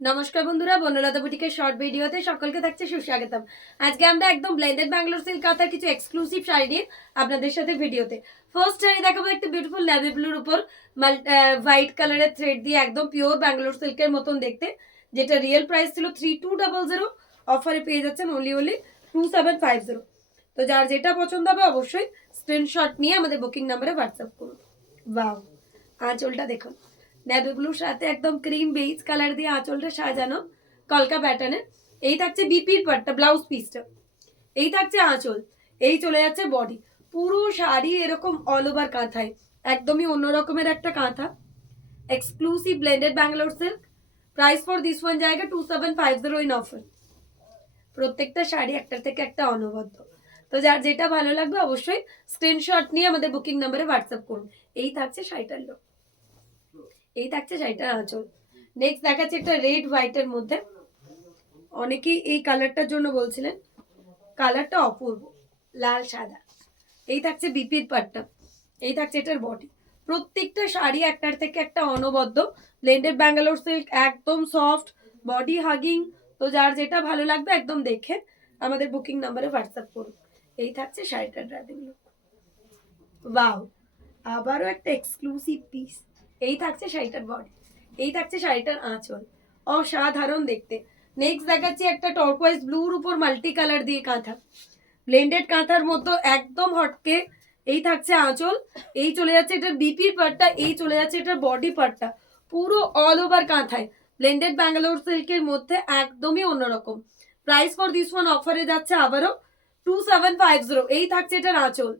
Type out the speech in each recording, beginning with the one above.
নমস্কার বন্ধুরা, বনলতা বুটিকের শর্ট ভিডিওতে সকলকে থাকছে সুস্বাগতম। আজকে আমরা একদম ব্লেন্ডেড ব্যাঙ্গালোর সিল্ক কাঁথার কিছু এক্সক্লুসিভ শাড়ি নিয়ে আপনাদের সাথে ভিডিওতে ফার্স্ট শাড়ি দেখাবো একটা বিউটিফুল নেভি ব্লুর উপর হোয়াইট কালারের থ্রেড দিয়ে একদম পিওর ব্যাঙ্গালোর সিল্কের মতন দেখতে, যেটা রিয়েল প্রাইস ছিল 3200, অফারে পেয়ে যাচ্ছেন অনলি 2750। তো যার যেটা পছন্দ হবে অবশ্যই স্ক্রিনশট নিয়ে আমাদের বুকিং নাম্বারে হোয়াটসঅ্যাপ করুন। ওয়াও, আঁচলটা দেখুন, নেভি ব্লুর সাথে একদম ক্রিম বেজ কালার দিয়ে আঁচলটা সাজানো কলকা প্যাটার্নের। এই থাকছে বিপির পাটটা, ব্লাউজ পিসটা। এই থাকছে আঁচল, এই চলে যাচ্ছে বডি। পুরো শাড়ি এরকম অল ওভার কাঁথায়, একদমই অন্য রকমের একটা কাঁথা, exclusive blended Bangalore silk. Price for this one জায়গা 2750 ইন অফার। প্রত্যেকটা শাড়ি একটার থেকে একটা অনবদ্য। তো যার যেটা ভালো লাগবে অবশ্যই স্ক্রিনশট নিয়ে আমাদের বুকিং নাম্বারে হোয়াটসঅ্যাপ করুন। এই থাকছে শাড়িটার লোক, এই থাকছে শাড়িটার আঁচল। নেক্সট দেখাচ্ছে একটা রেড হোয়াইটের মধ্যে। অনেকেই এই কালারটার জন্য বলছিলেন, কালারটা অপূর্ব, লাল সাদা। এই থাকছে বিপির পাটটা, এই থাকছে এটার বডি। প্রত্যেকটা শাড়ি একটার থেকে একটা অনবদ্য। ব্লেন্ডেড ব্যাঙ্গালোর সিল্ক, একদম সফট, বডি হাগিং। তো যার যেটা ভালো লাগবে একদম দেখে আমাদের বুকিং নাম্বারে হোয়াটসঅ্যাপ করুন। এই থাকছে শাড়িটার ড্রাইভিং লুক। ওয়াও, আবারও একটা এক্সক্লুসিভ পিস। এই থাকছে শাড়িটার বডি, এই থাকছে শাড়িটার আঁচল, অসাধারণ দেখতে। নেক্সট দেখাচ্ছি একটা টর্কোয়াইজ ব্লুর উপর মাল্টি কালার দিয়ে কাঁথা, ব্লেন্ডেড কাঁথার মধ্যে একদম হটকে। এই থাকছে আঁচল, এই চলে যাচ্ছে এটার বিপির পার্টটা, এই চলে যাচ্ছে এটার বডি পার্টটা। পুরো অল ওভার কাঁথায় ব্লেন্ডেড ব্যাঙ্গালোর সিল্কের মধ্যে একদমই অন্যরকম। প্রাইস ফর দিস ওয়ান অফারে যাচ্ছে আবারও 2750। এই থাকছে এটার আঁচল,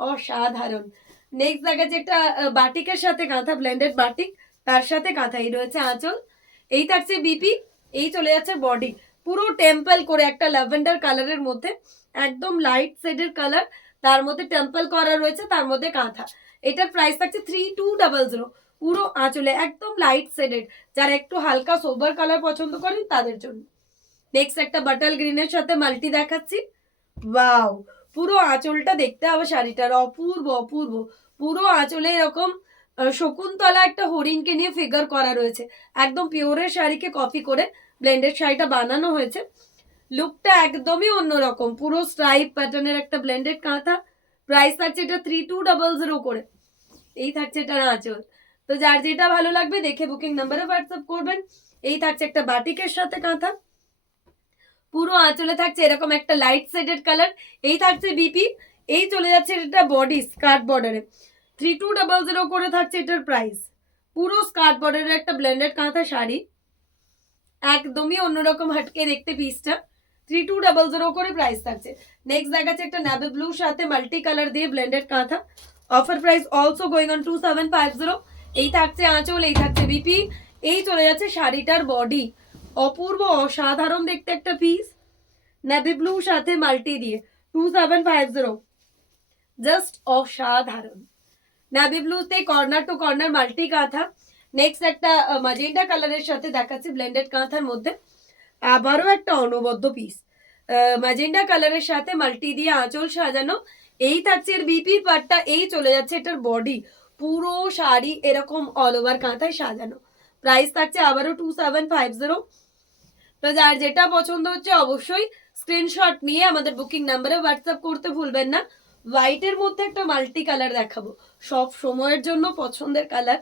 অসাধারণ। নেক্সট দেখাচ্ছে একটা বাটিকের সাথে কাঁথা, ব্লেন্ডেড বাটিক, তার সাথে কাঁথা। এই রয়েছে আঁচল, এই থাকছে বিপি, এই চলে যাচ্ছে বডি। পুরো টেম্পল করে একটা ল্যাভেন্ডার কালারের মধ্যে, একদম লাইট শেডের কালার, তার মধ্যে টেম্পল করা রয়েছে, তার মধ্যে কাঁথা। এটার প্রাইস থাকছে 3200। পুরো আঁচলে একদম লাইট শেডেড, যারা একটু হালকা সোবার কালার পছন্দ করেন তাদের জন্য। নেক্সট একটা বাটাল গ্রিনের সাথে মাল্টি দেখাচ্ছি। ওয়াও, পুরো আঁচলটা দেখতে হবে শাড়িটার, অপূর্ব অপূর্ব। পুরো আঁচলে এরকম শকুন্তলা একটা হরিণকে নিয়ে ফিগার করা রয়েছে। একদম পিওরের শাড়িকে কপি করে ব্লেন্ডেড শাড়িটা বানানো হয়েছে। লুকটা একদমই অন্যরকম, পুরো স্ট্রাইপ প্যাটার্নের একটা ব্লেন্ডেড কাঁথা। প্রাইস থাকছে এটা 3200 করে। এই থাকছে এটার আঁচল। তো যার যেটা ভালো লাগবে দেখে বুকিং নাম্বারে হোয়াটসঅ্যাপ করবেন। এই থাকছে একটা বাটিকের সাথে কাঁথা, পুরো আঁচলে থাকছে এরকম একটা লাইট শেডেড কালার। এই থাকছে বিপি, এই চলে যাচ্ছে এটা বডি স্কার্ট বর্ডারে। 3200 করে থাকছে এটার প্রাইস। পুরো স্কার্ট বর্ডারের একটা ব্লেন্ডেড কাঁথা শাড়ি, একদমই অন্যরকম হাটকে দেখতে পিসটা। 3200 করে প্রাইস থাকছে। নেক্সট দেখাচ্ছে একটা নেভি ব্লুর সাথে মাল্টি কালার দিয়ে ব্লেন্ডেড কাঁথা, offer price also going on 2750। এই থাকছে আঁচল, এই থাকছে বিপি, এই চলে যাচ্ছে শাড়িটার বডি। অপূর্ব অসাধারণ দেখতে একটা পিস, নেভি ব্লু সাথে মাল্টি দিয়ে 2750, জাস্ট অসাধারণ। নেভি ব্লুতে corner to corner multi kantha. Next একটা ম্যাজেন্টা কালারের সাথে দেখাচ্ছি ব্লেন্ডেড কাঁথার মধ্যে, আবারও একটা অনবদ্য পিস। ম্যাজেন্টা কালারের সাথে মাল্টি দিয়ে আঁচল সাজানো। এই থাকছে এর বিপির পার্টটা, এই চলে যাচ্ছে এটার বডি। পুরো শাড়ি এরকম অল ওভার কাঁথায় সাজানো। প্রাইস থাকছে আবারও 2750। তো যার যেটা পছন্দ হচ্ছে অবশ্যই স্ক্রিনশট নিয়ে আমাদের বুকিং নাম্বারে হোয়াটসঅ্যাপ করতে ভুলবেন না। হোয়াইটের মধ্যে একটা মাল্টি কালার দেখাবো, সব সময়ের জন্য পছন্দের কালার,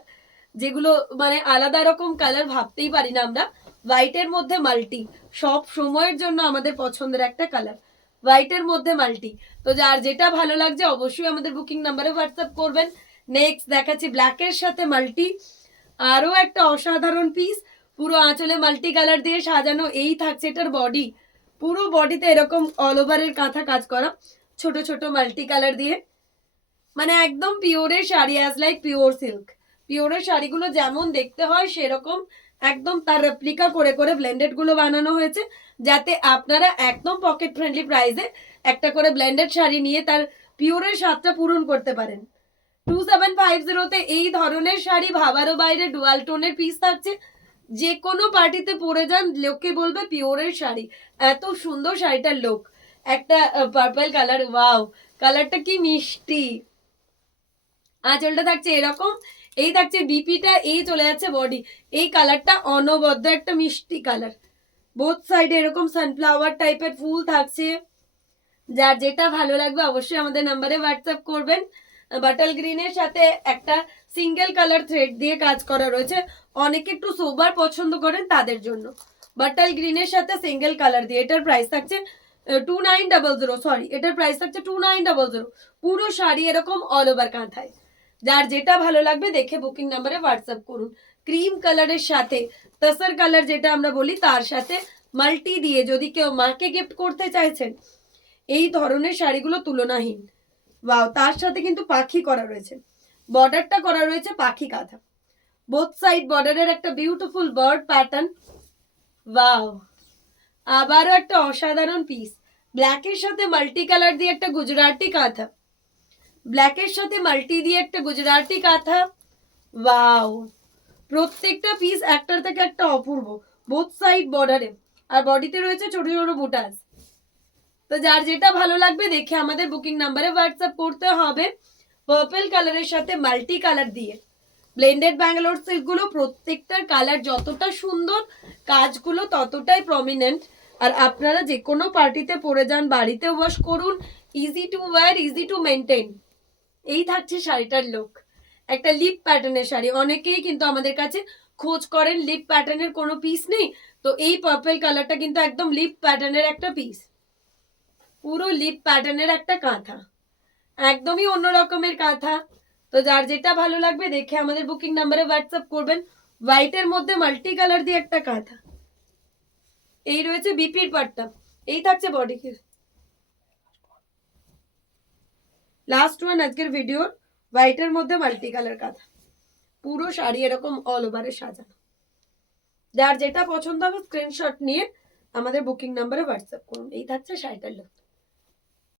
যেগুলো মানে আলাদা রকম কালার ভাবতেই পারি না আমরা। হোয়াইটের মধ্যে মাল্টি, সব সময়ের জন্য আমাদের পছন্দের একটা কালার, হোয়াইটের মধ্যে মাল্টি। তো যার যেটা ভালো লাগছে অবশ্যই আমাদের বুকিং নাম্বারে হোয়াটসঅ্যাপ করবেন। নেক্সট দেখাচ্ছি ব্ল্যাকের সাথে মাল্টি, আরও একটা অসাধারণ পিস, পুরো আঁচলে মাল্টি কালার দিয়ে সাজানো। এই থাকছে এটার বডি, পুরো বডিতে এরকম অল ওভারের কাঁথা কাজ করা, ছোট ছোট মাল্টি কালার দিয়ে। মানে একদম পিওরের sari, as like pure silk. পিওরের শাড়িগুলো যেমন দেখতে হয় সেরকম একদম তার রেপ্লিকা করে করে ব্লেন্ডেড গুলো বানানো হয়েছে, যাতে আপনারা একদম পকেট ফ্রেন্ডলি প্রাইসে একটা করে ব্লেন্ডেড শাড়ি নিয়ে তার পিওরের স্বাদটা পূরণ করতে পারেন। 2750 এই ধরনের শাড়ি ভাবারও বাইরে, ডুয়াল টোনের পিস থাকছে। যে কোনো পার্টিতে পরে যান, লোকে বলবে পিওরের শাড়ি, এত সুন্দর শাড়িটার লোক। একটা পার্পল কালার, ওয়াও, কালারটা কি মিষ্টি। আঁচলটা থাকছে এরকম, এই থাকছে বিপিটা, এই চলে যাচ্ছে বডি। এই কালারটা অনবদ্য একটা মিষ্টি কালার, বোথ সাইডে এরকম সানফ্লাওয়ার টাইপের ফুল থাকছে। যার যেটা ভালো লাগবে অবশ্যই আমাদের নাম্বারে হোয়াটসঅ্যাপ করবেন। বাটাল গ্রিনের সাথে একটা সিঙ্গেল কালার থ্রেড দিয়ে কাজ করা রয়েছে, অনেকে একটু সোবার পছন্দ করেন তাদের জন্য। বাটাল গ্রিনের সাথে সিঙ্গেল কালার দিয়ে, এটার প্রাইস থাকছে 2900, সরি এটার প্রাইস থাকছে 2900। পুরো শাড়ি এরকম অল ওভার কাঁথায়। যার যেটা ভালো লাগবে দেখে বুকিং নাম্বারে হোয়াটসঅ্যাপ করুন। ক্রিম কালারের সাথে তসর কালার যেটা আমরা বলি তার সাথে মাল্টি দিয়ে যদি কেউ মাকে গিফট করতে চাইছেন, এই ধরনের শাড়িগুলো তুলনাহীন। ওয়াও, তার সাথে কিন্তু পাখি করা রয়েছে, বর্ডারটা করা রয়েছে পাখি কাঁথা, বোথ সাইড বর্ডারের একটা বিউটিফুল বার্ড প্যাটার্ন। ওয়াও, আবারও একটা অসাধারণ পিস, ব্ল্যাকের সাথে মাল্টি কালার দিয়ে একটা গুজরাটি কাঁথা, ব্ল্যাকের সাথে মাল্টি দিয়ে একটা গুজরাটি কাঁথা। ওয়াও, প্রত্যেকটা পিস একটার থেকে একটা অপূর্ব, বোথ সাইড বর্ডারে, আর বডিতে রয়েছে ছোট ছোট বুটাস। তো যার যেটা ভালো লাগবে দেখে আমাদের বুকিং নাম্বারে হোয়াটসঅ্যাপ করতে হবে। পার্পল কালারের সাথে মাল্টি কালার দিয়ে ব্লেন্ডেড ব্যাঙ্গালোর সিল্কগুলো, প্রত্যেকটার কালার যতটা সুন্দর কাজগুলো ততটাই প্রমিনেন্ট। আর আপনারা যে কোনো পার্টিতে পরে যান, বাড়িতে ওয়াশ করুন, easy to wire, easy to maintain. এই থাকছে শাড়িটার লুক, একটা লিপ প্যাটার্নের শাড়ি। অনেকেই কিন্তু আমাদের কাছে খোঁজ করেন লিপ প্যাটার্নের কোনো পিস নেই, তো এই পার্পল কালারটা কিন্তু একদম লিপ প্যাটার্নের একটা পিস, পুরো লিপ প্যাটার্নের একটা কাঁথা, একদমই অন্য রকমের কাঁথা। তো যার যেটা ভালো লাগবে দেখে আমাদের বুকিং নাম্বারে হোয়াটসঅ্যাপ করবেন। হোয়াইটের মধ্যে মাল্টি কালার দিয়ে একটা কাঁথা, এই রয়েছে বিপির পাটটা, এই থাকছে বডি। লাস্ট ওয়ান আজকের ভিডিওর, হোয়াইটের মধ্যে মাল্টি কালার কাঁথা, পুরো শাড়ি এরকম অল ওভারে সাজানো। যার যেটা পছন্দ হবে স্ক্রিনশট নিয়ে আমাদের বুকিং নাম্বারে হোয়াটসঅ্যাপ করুন। এই থাকছে শাড়িটার লুক।